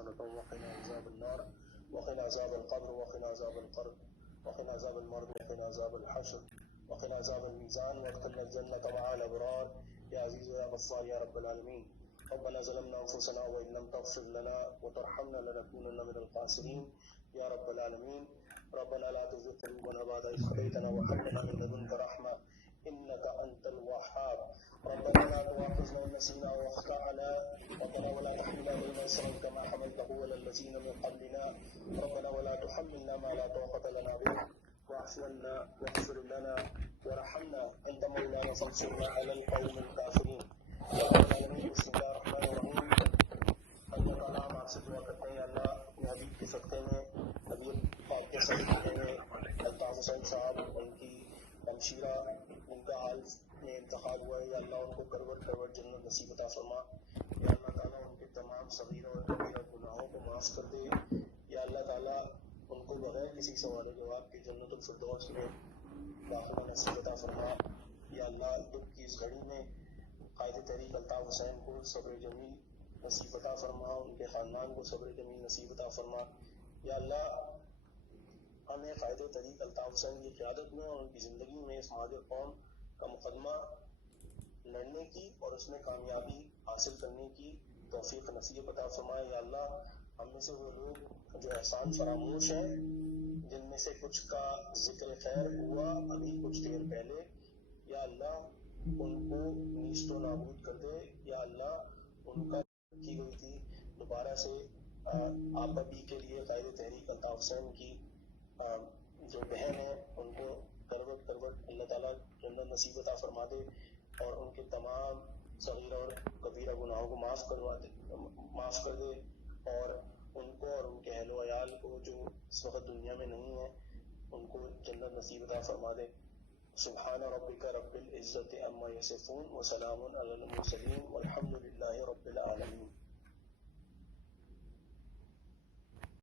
حسنة وقنا عذاب النار وقنا عذاب القبر وقنا عذاب القرب وقنا عذاب المرض وقنا عذاب الحشر وقنا عذاب الميزان وادخلنا الجنة مع الأبرار يا عزيز يا غفار يا رب العالمين. ربنا ظلمنا أنفسنا وإن لم تغفر لنا وترحمنا لنكونن من الخاسرين يا رب العالمين. ربنا لا تزغ قلوبنا بعد إذ هديتنا وهب لنا من لدنك رحمة إنك أنت الوهاب. ربنا لا تؤاخذنا إن نسينا أو أخطأنا ربنا ولا تحمل علينا إصرا كما حملته على الذين من قبلنا ربنا ولا تحملنا ما لا طاقة لنا به واعف عنا واغفر لنا وارحمنا أنت مولانا فانصرنا على القوم الكافرين يا رب العالمين. بسم الله الرحمن الرحيم. اللہ تعالیٰ ہم آپ سے دعا کرتے ہیں اللہ اپنے حبیب کے صدقے میں حبیب پاک کے صدقے میں الطاف حسین صاحب ان کی ہمشیرہ ان کا حال میں انتقال ہوا ہے یا اللہ ان کو کروٹ کروٹ جنت نصیب عطا فرما. یا اللہ تعالیٰ ان کے تمام صغیرہ اور کبیرہ گناہوں کو معاف کر دے. یا اللہ تعالیٰ ان کو بغیر کسی سوال و جواب کے جنت الفردوس میں داخلہ نصیب عطا فرما. یا اللہ دکھ کی اس گھڑی میں قائد تحریک الطاف حسین کو صبر جمیل نصیب عطا فرما. ان کے خاندان کو صبر جمیل نصیب عطا فرما. یا اللہ ہمیں قائد طریق الطاف حسین کی قیادت میں اور ان کی زندگی میں اس مہاجر قوم کا مقدمہ لڑنے کی اور اس میں کامیابی حاصل کرنے کی توفیق نصیب عطا فرمائے. یا اللہ ہم میں سے وہ لوگ جو احسان فراموش ہیں جن میں سے کچھ کا ذکر خیر ہوا ابھی کچھ دیر پہلے یا اللہ ان کو نیست و نابود کر دے. یا اللہ ان کا کی گئی تھی دوبارہ سے آپ ابھی کے لیے قائد تحریک الطاف حسین کی جو بہن ہے ان کو کروٹ کروٹ اللہ تعالیٰ جنت نصیب عطا فرما دے اور ان کے تمام صغیرہ اور کبیرہ گناہوں کو معاف کر دے اور ان کو اور ان کے اہل و عیال کو جو اس وقت دنیا میں نہیں ہے ان کو جنت نصیب عطا فرما دے. سبحان ربک رب العزت عما یصفون وسلام علی المرسلین والحمد للہ